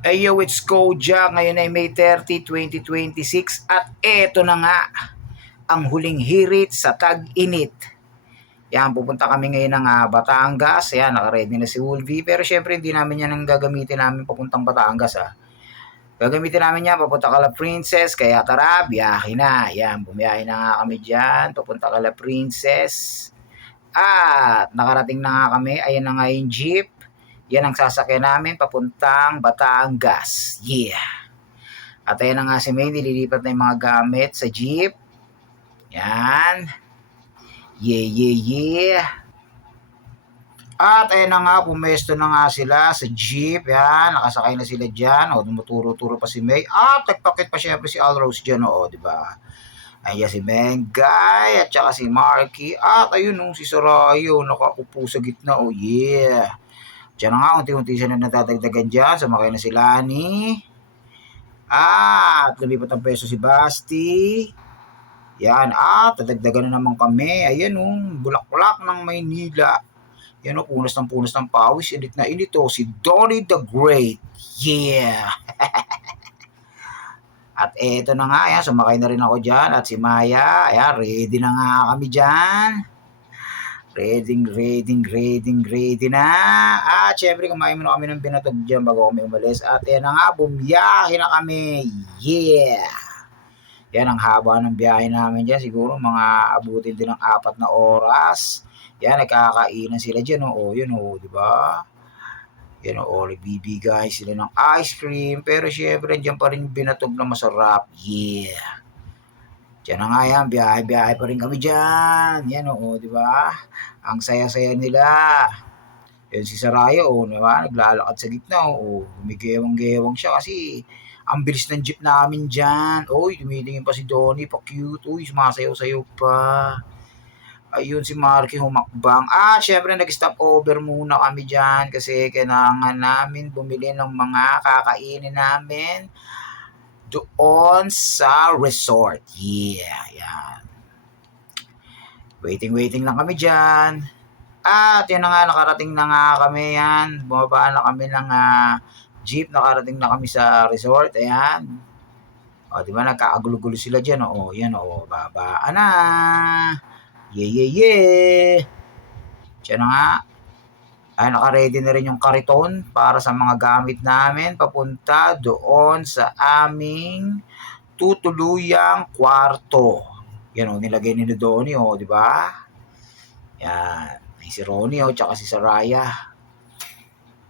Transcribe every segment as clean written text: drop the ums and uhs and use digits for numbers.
Ayo, it's Kojak. Ngayon ay May 30, 2026 at eto na nga ang huling hirit sa tag-init. Yan, pupunta kami ngayon ng Batangas. Yan, nakaready na si Wolvie. Pero syempre hindi namin yan ang gagamitin namin papuntang Batangas Gagamitin namin yan papunta kala Princess. Kaya tara, biyahe na. Yan, bumiyahe na nga kami dyan. Papunta kala Princess. At nakarating na nga kami. Ayan na nga yung jeep. Yan ang sasakyan namin papuntang Batangas. Yeah. At ayan na nga si May, nililipat na yung mga gamit sa jeep. Yan. Yeah, yeah, yeah. At ayan na nga, pumesto na nga sila sa jeep. Yan, nakasakay na sila dyan. O, tumuturo-turo pa si May. At nagpakit pa syempre si Alrose dyan. O, di ba? Ayan si Mengay at saka si Marky. At ayun nung si Sorayo, nakaupo sa gitna. Oh, yeah. Diyan na nga, unti-unti siya na natadagdagan dyan. Sumakay na si Lani. At lumipat ang peso si Basti. Yan, dadagdagan na naman kami. Ayan bulaklak ng Maynila. Yan punas ng pawis. Init na init si Donnie the Great. Yeah! At eto na nga, yan, sumakay na rin ako dyan. At si Maya, ayan, ready na nga kami dyan. Ready na. At syempre, kumain muna kami ng binatog dyan bago kami umalis. At yan na nga, bumiyahe na kami. Yeah! Yan ang haba ng biyahe namin dyan. Siguro mga abutin din ng 4 na oras. Yan, nagkakainan sila dyan. Yun di ba? Yan bibigay sila ng ice cream. Pero syempre, dyan pa rin binatog na masarap. Yeah! Diyan na nga yan, biyahe pa rin kami dyan. Yan di ba? Ang saya-saya nila. Yan si Saraya, diba? Naglalakad sa gitna, gumigewang-gewang siya kasi ang bilis ng jeep namin dyan. Tumitingin pa si Donnie, pa-cute. Sumasayaw-sayaw pa. Ayun si Marky humakbang. Syempre nag-stop over muna kami dyan kasi kailangan namin bumili ng mga kakainin namin doon sa resort. Yeah, yan. Waiting lang kami dyan. At yan na nga, nakarating na nga kami yan. Bumaba na kami ng jeep, nakarating na kami sa resort. Ayan. Di ba nagkakagulo-gulo sila dyan. Yan babaan na. Yeah. Diyan na nga. Naka-ready na rin yung kariton para sa mga gamit namin papunta doon sa aming tutuluyang kwarto. Yan nilagay ni Donnie di ba? Yan. Ay si Ronnie tsaka si Saraya.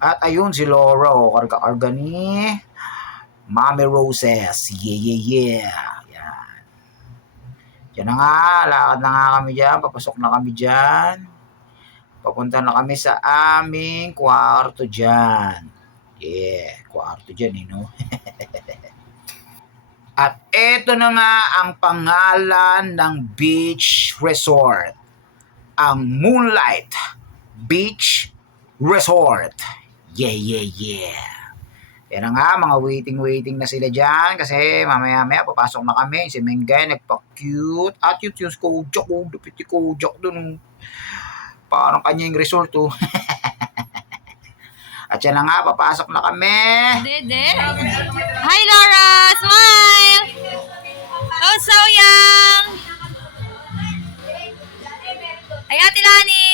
At ayun si Laura karga-karga ni Mami Roses. Yeah. Yan. Diyan na nga, lakad na nga kami dyan, papasok na kami dyan. Papunta na kami sa aming kwarto dyan. Yeah, kwarto dyan At eto na nga ang pangalan ng beach resort. Ang Moonlight Beach Resort. Yeah. Yan na nga, mga waiting na sila dyan kasi mamaya papasok na kami. Si Mengay nagpa-cute. At yung Kojak, dupit si Kojak dun. Parang kanya yung resort At yan na nga, papasok na kami. Hi Laura! Smile! Oh, so young! Ay, Ate Lani!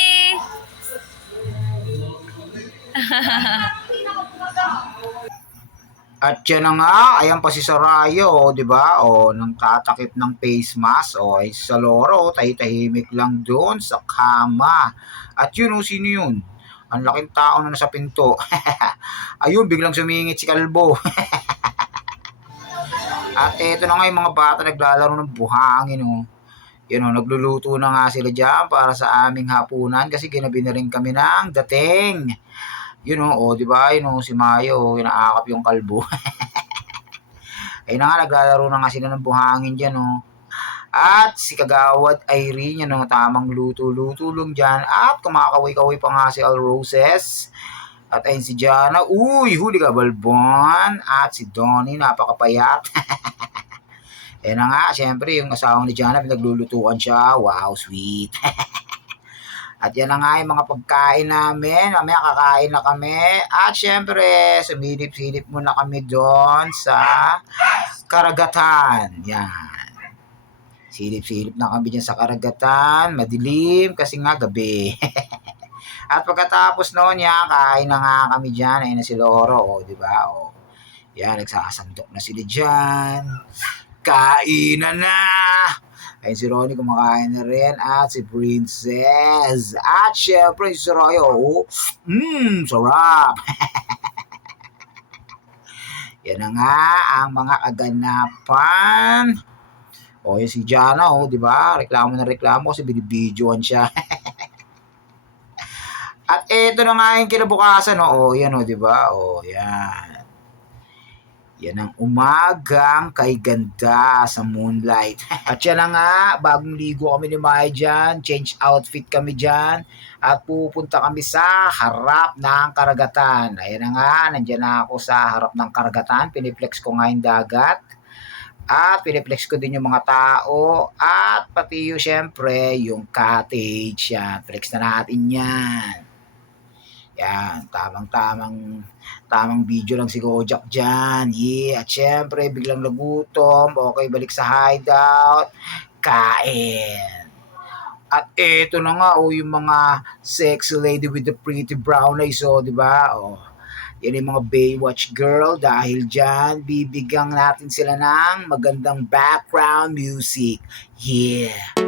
At yan na nga, ayan pa si Sarayo, di ba? Nang tatakip ng face mask. Ay sa Loro, tahimik lang doon sa kama. At yun, sino yun? Ang laking tao na nasa pinto. Ayun, biglang sumingit si Kalbo. At eto na nga yung mga bata naglalaro ng buhangin. Nagluluto na nga sila dyan para sa aming hapunan kasi ginabi na rin kami ng dating. Di ba? Si Mayo, inaakap yung kalbo. Ayun na nga, naglalaro na nga sila ng buhangin dyan, At si Kagawad Irene, tamang luto-luto lang dyan. At kumakaway-kaway pa nga si Alroses. At ayun si Jana, huli ka balbon. At si Donnie, napakapayat. Ayun na nga, syempre, yung asawang ni Jana, pinaglulutuan siya. Wow, sweet. At yan na nga yung mga pagkain namin. Mamaya kakain na kami. At syempre, sumilip-silip muna kami doon sa karagatan. Yan. Silip-silip na kami dyan sa karagatan. Madilim kasi nga gabi. At pagkatapos noon yan, kain na nga kami dyan. Ayun na si Loro, di ba? Yan, nagsasandok na sila dyan. Kainan na! Ayun si Ronnie kumakain na rin. At si Princess. At syempre si Soroyo. Sarap! Yan na nga ang mga kaganapan. Yung si Jana, di ba? Reklamo na reklamo kasi binibidyoan siya. At eto na nga yung kinabukasan, yan, di ba? Yan. Yan ang umagang kay ganda sa moonlight. At yan na nga, bagong ligo kami ni Maya dyan, change outfit kami dyan, at pupunta kami sa harap ng karagatan. Ayan na nga, nandyan na ako sa harap ng karagatan, piniplex ko nga yung dagat. At piniplex ko din yung mga tao at pati yung syempre yung cottage. Yan, flex na natin yan. Yan, tamang video lang si Kojak dyan. Yeah, at syempre biglang nagutom. Okay, balik sa hideout. Kain. At eto na nga, yung mga sexy lady with the pretty brown eyes, di ba? Yan yung mga Baywatch girl. Dahil dyan, bibigyan natin sila ng magandang background music. Yeah!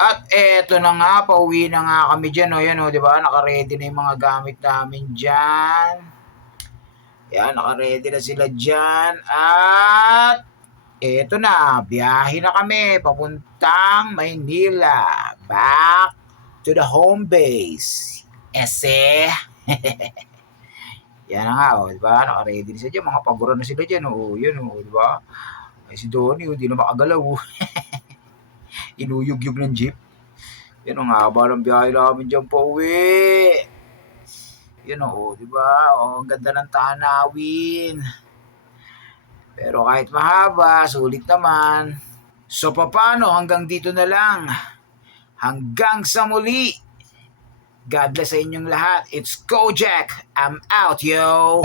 At eto na nga, pauwi na nga kami dyan, yan, di ba? Naka-ready na yung mga gamit namin dyan. Yan, naka-ready na sila dyan. At eto na, biyahe na kami papuntang Maynila. Back to the home base. Ese. Yan na nga, di ba? Naka-ready na sila dyan. Mga pagura na sila dyan, yan, di ba? Ay, si Donnie, hindi na makagalaw. Inuyug-yug ng jeep. Yan ang haba ng biyahe namin dyan pa uwi. Yan di ba? Ang ganda ng tanawin. Pero kahit mahaba, sulit naman. So paano, hanggang dito na lang. Hanggang sa muli. God bless sa inyong lahat. It's Kojak. I'm out, yo!